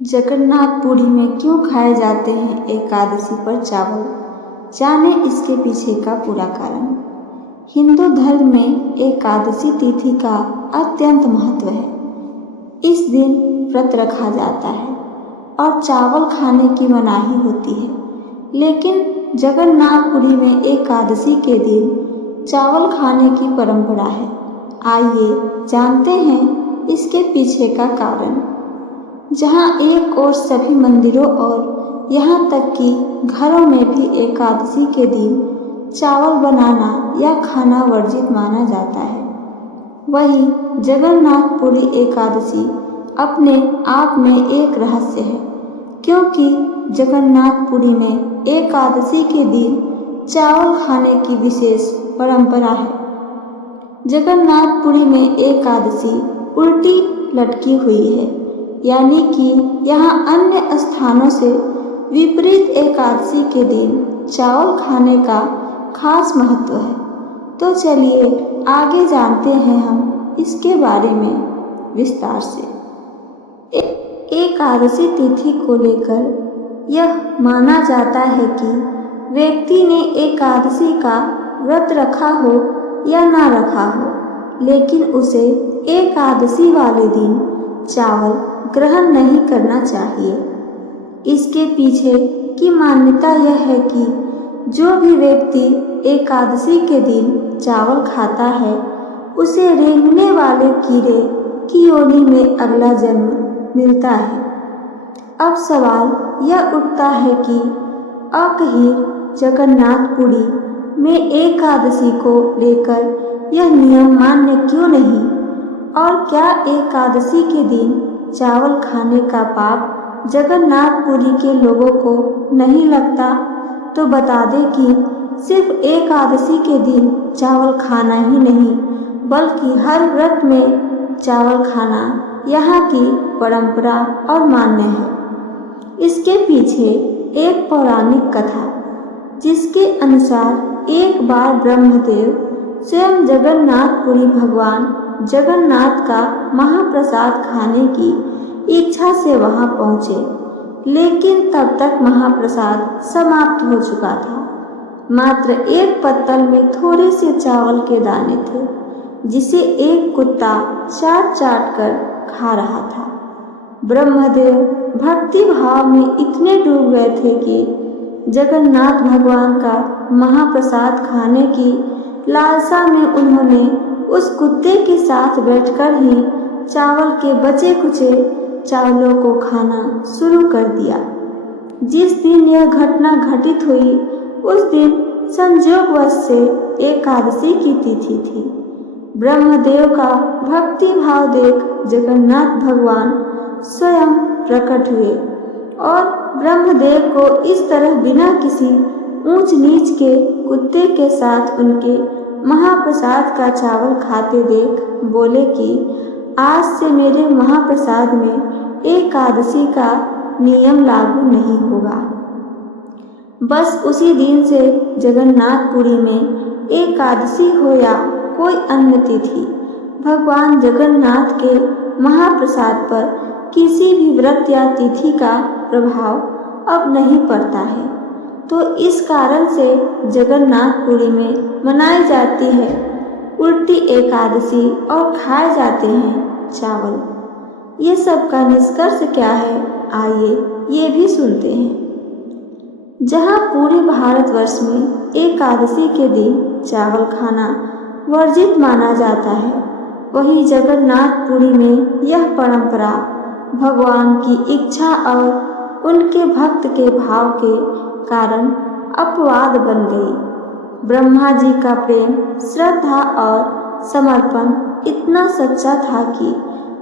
जगन्नाथपुरी में क्यों खाए जाते हैं एकादशी पर चावल? जाने इसके पीछे का पूरा कारण। हिंदू धर्म में एकादशी तिथि का अत्यंत महत्व है। इस दिन व्रत रखा जाता है और चावल खाने की मनाही होती है, लेकिन जगन्नाथपुरी में एकादशी के दिन चावल खाने की परंपरा है। आइए जानते हैं इसके पीछे का कारण। जहां एक ओर सभी मंदिरों और यहाँ तक कि घरों में भी एकादशी के दिन चावल बनाना या खाना वर्जित माना जाता है, वहीं जगन्नाथपुरी एकादशी अपने आप में एक रहस्य है, क्योंकि जगन्नाथपुरी में एकादशी के दिन चावल खाने की विशेष परंपरा है। जगन्नाथपुरी में एकादशी उल्टी लटकी हुई है, यानी कि यहाँ अन्य स्थानों से विपरीत एकादशी के दिन चावल खाने का खास महत्व है। तो चलिए आगे जानते हैं हम इसके बारे में विस्तार से। एकादशी तिथि को लेकर यह माना जाता है कि व्यक्ति ने एकादशी का व्रत रखा हो या ना रखा हो, लेकिन उसे एकादशी वाले दिन चावल ग्रहण नहीं करना चाहिए। इसके पीछे की मान्यता यह है कि जो भी व्यक्ति एकादशी के दिन चावल खाता है, उसे रेंगने वाले कीड़े की योनि में अगला जन्म मिलता है। अब सवाल यह उठता है कि आखिर जगन्नाथपुरी में एकादशी को लेकर यह नियम मान्य क्यों नहीं, और क्या एकादशी के दिन चावल खाने का पाप जगन्नाथपुरी के लोगों को नहीं लगता? तो बता दें कि सिर्फ एकादशी के दिन चावल खाना ही नहीं, बल्कि हर व्रत में चावल खाना यहाँ की परंपरा और मान्य है। इसके पीछे एक पौराणिक कथा, जिसके अनुसार एक बार ब्रह्मदेव स्वयं जगन्नाथपुरी भगवान जगन्नाथ का महाप्रसाद खाने की इच्छा से वहां पहुंचे, लेकिन तब तक महाप्रसाद समाप्त हो चुका था। मात्र एक पत्तल में थोड़े से चावल के दाने थे, जिसे एक कुत्ता चाट चाट कर खा रहा था। ब्रह्मदेव भक्ति भाव में इतने डूब गए थे कि जगन्नाथ भगवान का महाप्रसाद खाने की लालसा में उन्होंने उस कुत्ते के साथ बैठकर ही चावल के बचे कुचे चावलों को खाना शुरू कर दिया। जिस दिन यह घटना घटित हुई, उस दिन संयोगवश से एकादशी की तिथि थी। ब्रह्मदेव का भक्ति भाव देख जगन्नाथ भगवान स्वयं प्रकट हुए और ब्रह्मदेव को इस तरह बिना किसी ऊंच नीच के कुत्ते के साथ उनके महाप्रसाद का चावल खाते देख बोले कि आज से मेरे महाप्रसाद में एकादशी का नियम लागू नहीं होगा। बस उसी दिन से जगन्नाथपुरी में एकादशी हो या कोई अन्य तिथि, भगवान जगन्नाथ के महाप्रसाद पर किसी भी व्रत या तिथि का प्रभाव अब नहीं पड़ता है। तो इस कारण से जगन्नाथपुरी में मनाई जाती है उल्टी एकादशी और खाए जाते हैं चावल। ये सब का निष्कर्ष क्या है, आइए ये भी सुनते हैं। जहां पूरे भारतवर्ष में एकादशी के दिन चावल खाना वर्जित माना जाता है, वहीं जगन्नाथपुरी में यह परंपरा भगवान की इच्छा और उनके भक्त के भाव के कारण अपवाद बन गई। ब्रह्मा जी का प्रेम, श्रद्धा और समर्पण इतना सच्चा था कि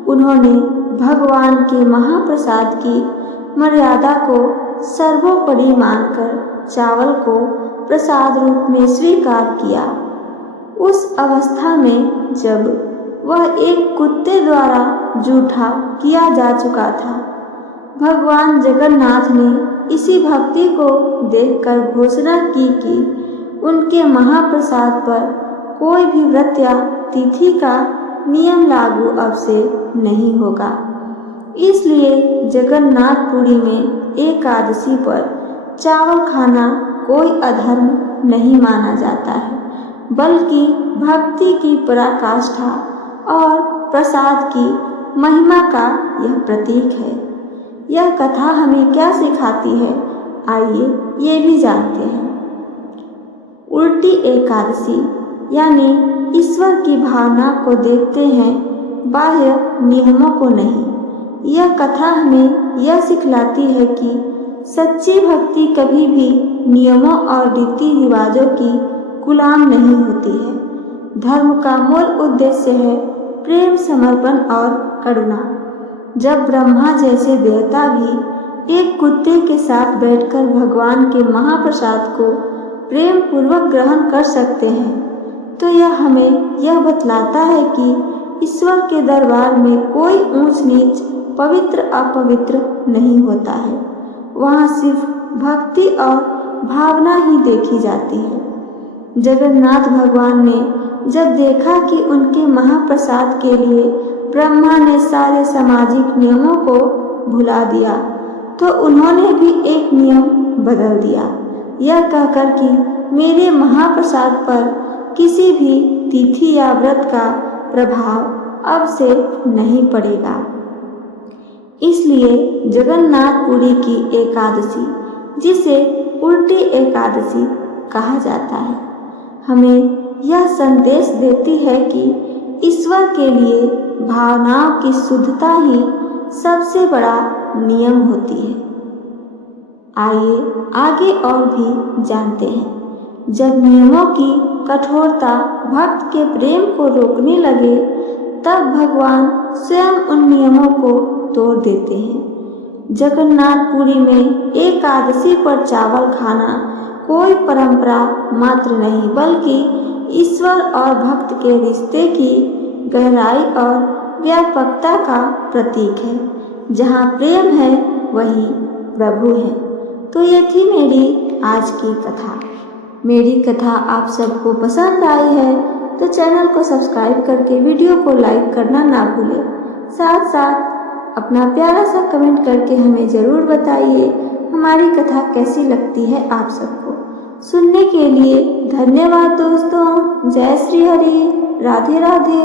उन्होंने भगवान के महाप्रसाद की मर्यादा को सर्वोपरि मानकर चावल को प्रसाद रूप में स्वीकार किया। उस अवस्था में जब वह एक कुत्ते द्वारा जूठा किया जा चुका था, भगवान जगन्नाथ ने इसी भक्ति को देखकर घोषणा की कि उनके महाप्रसाद पर कोई भी व्रत या तिथि का नियम लागू अब से नहीं होगा। इसलिए जगन्नाथपुरी में एकादशी पर चावल खाना कोई अधर्म नहीं माना जाता है, बल्कि भक्ति की पराकाष्ठा और प्रसाद की महिमा का यह प्रतीक है। यह कथा हमें क्या सिखाती है, आइए ये भी जानते हैं। उल्टी एकादशी यानी ईश्वर की भावना को देखते हैं, बाह्य नियमों को नहीं। यह कथा हमें यह सिखलाती है कि सच्ची भक्ति कभी भी नियमों और रीति रिवाजों की गुलाम नहीं होती है। धर्म का मूल उद्देश्य है प्रेम, समर्पण और करुणा। जब ब्रह्मा जैसे देवता भी एक कुत्ते के साथ बैठकर भगवान के महाप्रसाद को प्रेम पूर्वक ग्रहण कर सकते हैं, तो यह हमें यह बतलाता है कि ईश्वर के दरबार में कोई ऊंच नीच, पवित्र अपवित्र नहीं होता है। वहाँ सिर्फ भक्ति और भावना ही देखी जाती है। जगन्नाथ भगवान ने जब देखा कि उनके महाप्रसाद के लिए ब्रह्मा ने सारे सामाजिक नियमों को भुला दिया, तो उन्होंने भी एक नियम बदल दिया, यह कहकर कि मेरे महाप्रसाद पर किसी भी तिथि या व्रत का प्रभाव अब से नहीं पड़ेगा। इसलिए जगन्नाथपुरी की एकादशी, जिसे उल्टी एकादशी कहा जाता है, हमें यह संदेश देती है कि ईश्वर के लिए भावनाओं की शुद्धता ही सबसे बड़ा नियम होती है। आइए आगे और भी जानते हैं। जब नियमों की कठोरता भक्त के प्रेम को रोकने लगे, तब भगवान स्वयं उन नियमों को तोड़ देते हैं। जगन्नाथपुरी में एकादशी पर चावल खाना कोई परंपरा मात्र नहीं, बल्कि ईश्वर और भक्त के रिश्ते की गहराई और व्यापकता का प्रतीक है। जहाँ प्रेम है वहीं प्रभु है। तो ये थी मेरी आज की कथा। मेरी कथा आप सबको पसंद आई है तो चैनल को सब्सक्राइब करके वीडियो को लाइक करना ना भूलें। साथ साथ अपना प्यारा सा कमेंट करके हमें ज़रूर बताइए हमारी कथा कैसी लगती है आप सबको। सुनने के लिए धन्यवाद दोस्तों। जय श्री हरि, राधे राधे।